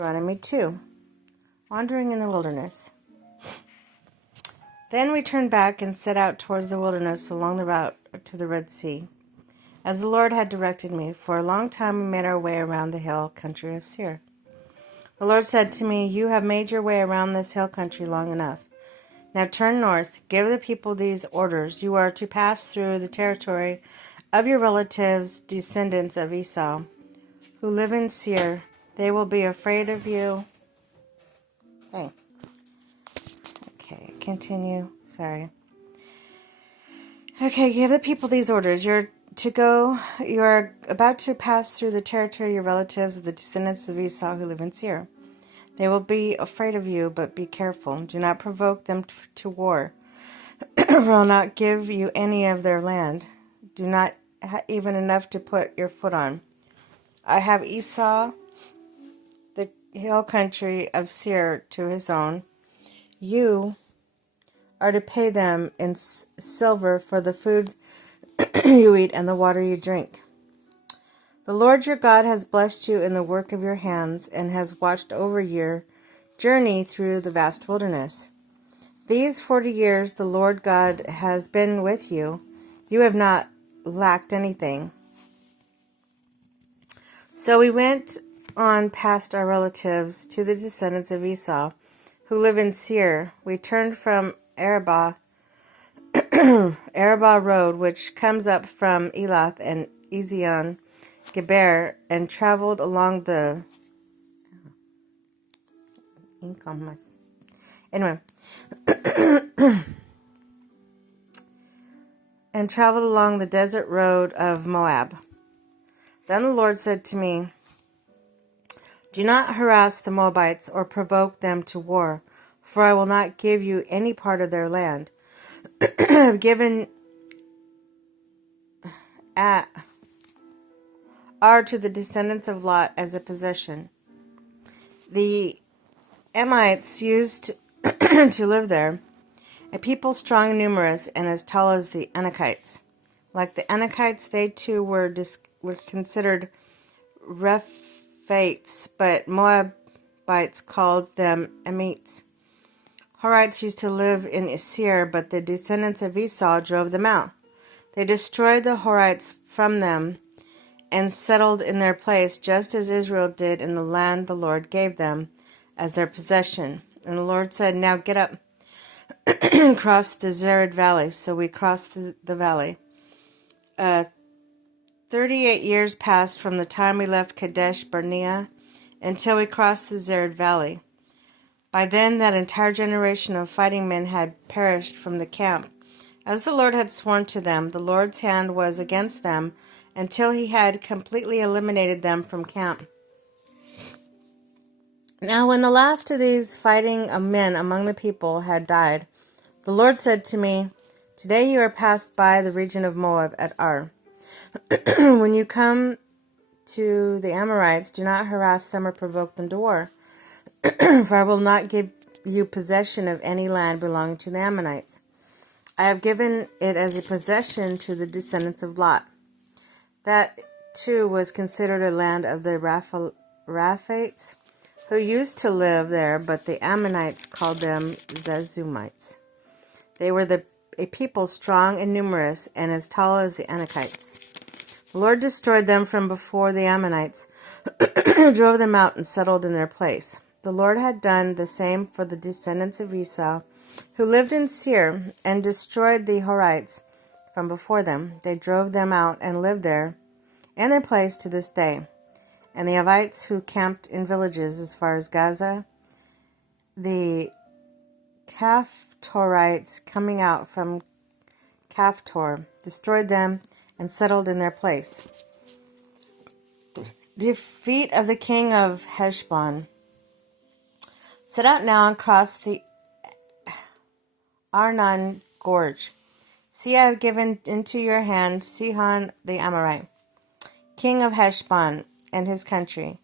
Deuteronomy 2, Wandering in the Wilderness. Then we turned back and set out towards the wilderness along the route to the Red Sea, as the Lord had directed me. For a long time we made our way around the hill country of Seir. The Lord said to me, "You have made your way around this hill country long enough. Now turn north, give the people these orders. You are to pass through the territory of your relatives, descendants of Esau, who live in Seir. They will be afraid of you." Thanks. Okay, continue. Sorry. Okay, give the people these orders. You are about to pass through the territory of your relatives, the descendants of Esau who live in Seir. They will be afraid of you, but be careful. Do not provoke them to war, or I will not give you any of their land. Do not even enough to put your foot on. I have Esau, the hill country of Seir, to his own. You are to pay them in silver for the food you eat and the water you drink. The Lord your God has blessed you in the work of your hands and has watched over your journey through the vast wilderness. These 40 years the Lord God has been with you. You have not lacked anything. So we went on past our relatives to the descendants of Esau, who live in Seir. We turned from Arabah Road, which comes up from Elath and Ezion Geber, and traveled along the desert road of Moab. Then the Lord said to me, "Do not harass the Moabites or provoke them to war, for I will not give you any part of their land. I have given Ar to the descendants of Lot as a possession." The Amites used to live there, a people strong and numerous and as tall as the Anakites. Like the Anakites, they too were considered Rephaites, but Moabites called them Amites. Horites used to live in Seir, but the descendants of Esau drove them out. They destroyed the Horites from them and settled in their place, just as Israel did in the land the Lord gave them as their possession. And the Lord said, "Now get up and cross the Zered Valley." So we crossed the valley. 38 years passed from the time we left Kadesh Barnea until we crossed the Zered Valley. By then, that entire generation of fighting men had perished from the camp. As the Lord had sworn to them, the Lord's hand was against them until he had completely eliminated them from camp. Now, when the last of these fighting men among the people had died, the Lord said to me, "Today you are passed by the region of Moab at Ar. When you come to the Amorites, do not harass them or provoke them to war, for I will not give you possession of any land belonging to the Ammonites. I have given it as a possession to the descendants of Lot." That, too, was considered a land of the Rephaites, who used to live there, but the Ammonites called them Zezumites. They were a people strong and numerous and as tall as the Anakites. The Lord destroyed them from before the Ammonites, drove them out and settled in their place. The Lord had done the same for the descendants of Esau, who lived in Seir, and destroyed the Horites from before them. They drove them out and lived there in their place to this day. And the Hivites who camped in villages as far as Gaza, the Caphtorites coming out from Caphtor, destroyed them and settled in their place. Defeat of the king of Heshbon. Set out now and cross the Arnon Gorge. See, I have given into your hand Sihon the Amorite, king of Heshbon, and his country.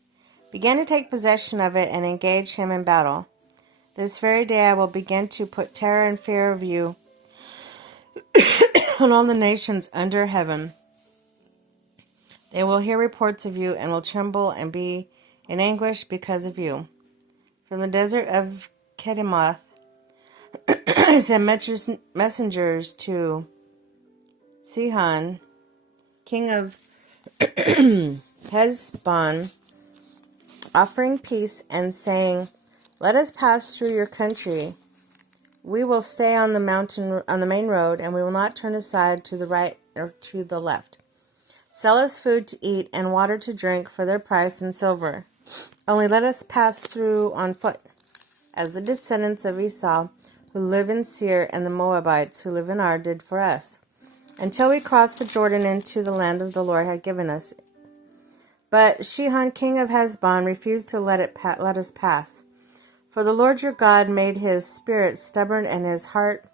Begin to take possession of it and engage him in battle. This very day I will begin to put terror and fear of you on all the nations under heaven. They will hear reports of you and will tremble and be in anguish because of you. From the desert of Kedemoth, I sent messengers to Sihon, king of Heshbon, offering peace and saying, "Let us pass through your country. We will stay on the main road, and we will not turn aside to the right or to the left. Sell us food to eat and water to drink for their price in silver. Only let us pass through on foot, as the descendants of Esau who live in Seir and the Moabites who live in Ar did for us, until we cross the Jordan into the land of the Lord had given us." But Sihon, king of Heshbon, refused to let us pass. For the Lord your God made his spirit stubborn and his heart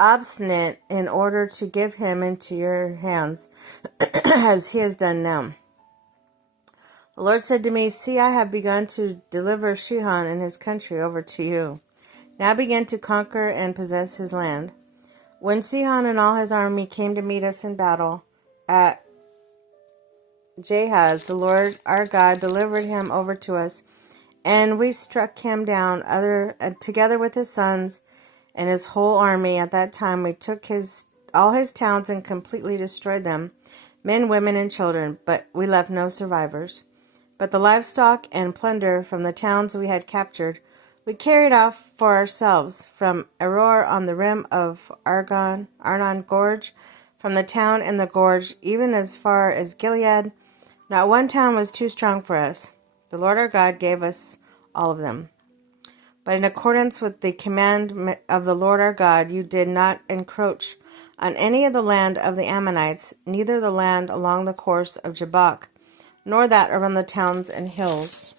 obstinate in order to give him into your hands, as he has done now. The Lord said to me, "See, I have begun to deliver Sihon and his country over to you. Now begin to conquer and possess his land." When Sihon and all his army came to meet us in battle at Jahaz, the Lord our God delivered him over to us, and we struck him down together with his sons and his whole army. At that time we took all his towns and completely destroyed them, men, women, and children, but we left no survivors. But the livestock and plunder from the towns we had captured we carried off for ourselves, from Aroer on the rim of Arnon Gorge, from the town in the gorge, even as far as Gilead. Not one town was too strong for us. The Lord our God gave us all of them. But in accordance with the command of the Lord our God, you did not encroach on any of the land of the Ammonites, neither the land along the course of Jabbok, nor that around the towns and hills.